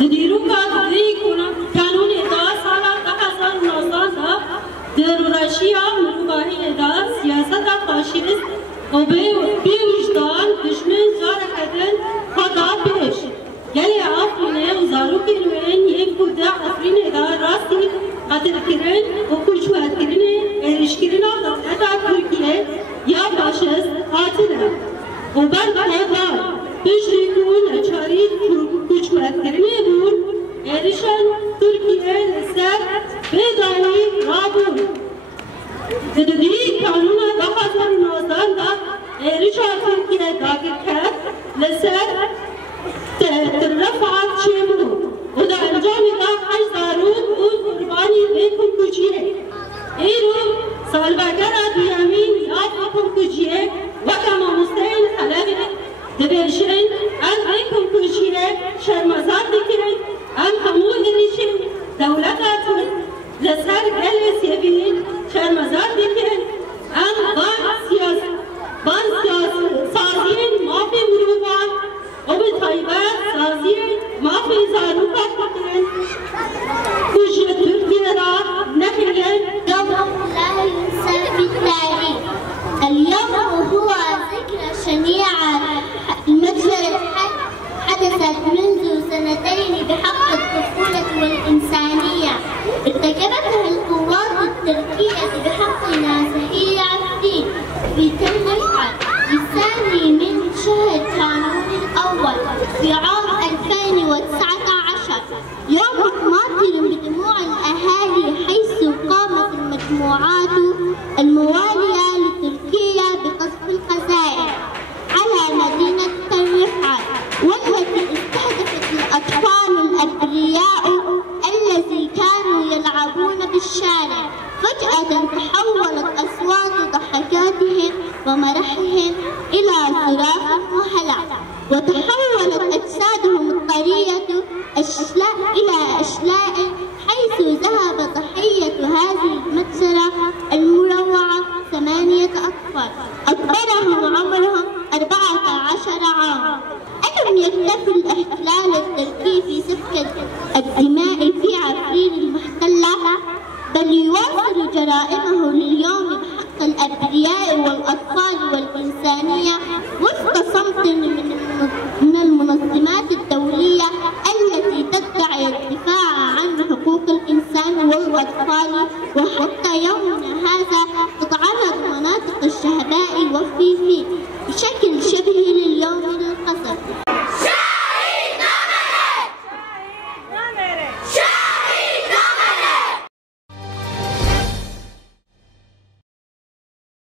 تديروا قانون إدارة سالة 2019 درورشيا مروباهي إدارة سياسة فاشيست وبوجدان دشمن زار حدن خدا بيش يلي عفرين وزاروكي نوين يكودا عفرين إدارة راسي قتل كرن وكوشوات كرن إرشكرنا دولتا تركيا يا فاشست قاتلة وبرد خدا بشريكون أشاري كوشوات كرن بور إرشان تركيا لسر بداوي رابون تدريك قانون 2019 دا إرشاد تركيا داخل كات لسر ترفعات شمرو ودا أنجام دا حجدارون وقرباني بيكم كوشيه إيرو سالباكرا ديامين ياد بكم كوشيه وكما مستعين حلقه دبرشين أن بيكم كوشيه شرمزات دكين أن همو إرشين دولتاتون لسر قل سيبين شرمزات دكين أن بان سازين ما في مروبان وبالطيبات سازين ما في زاروكات دكين كوشيه تركيا دا نحن يوم لا ينسى في التاريخ. اليوم هو ذكرى شنيعة المجزرة حدثت منذ سنتين بحق الطفولة والإنسانية ارتكبتها القوات التركية بحق نازحي عفرين في تل رفعت الثاني من شهر كانون الأول في عام 2019 يوم ماطر بدموع الأهالي حيث قامت المجموعات الموالية لتركيا بقصف الخزائن على مدينة تل رفعت والتي استهدفت الأطفال الأبرياء الذي كانوا يلعبون بالشارع. فجأة تحولت أصوات ضحكاتهم ومرحهم إلى صراخ وهلع، وتحولت أجسادهم الطرية إلى أشلاء، حيث ذهب ضحية هذه المجزرة المروعة 8 أطفال أكبرهم عمرهم 14 عام. ألم يكتفي الاحتلال التركي في سفك الدماء في عفرين المحتلة، بل يواصل جرائمه لليوم بحق الأبرياء والأطفال والإنسانية وسط صمت من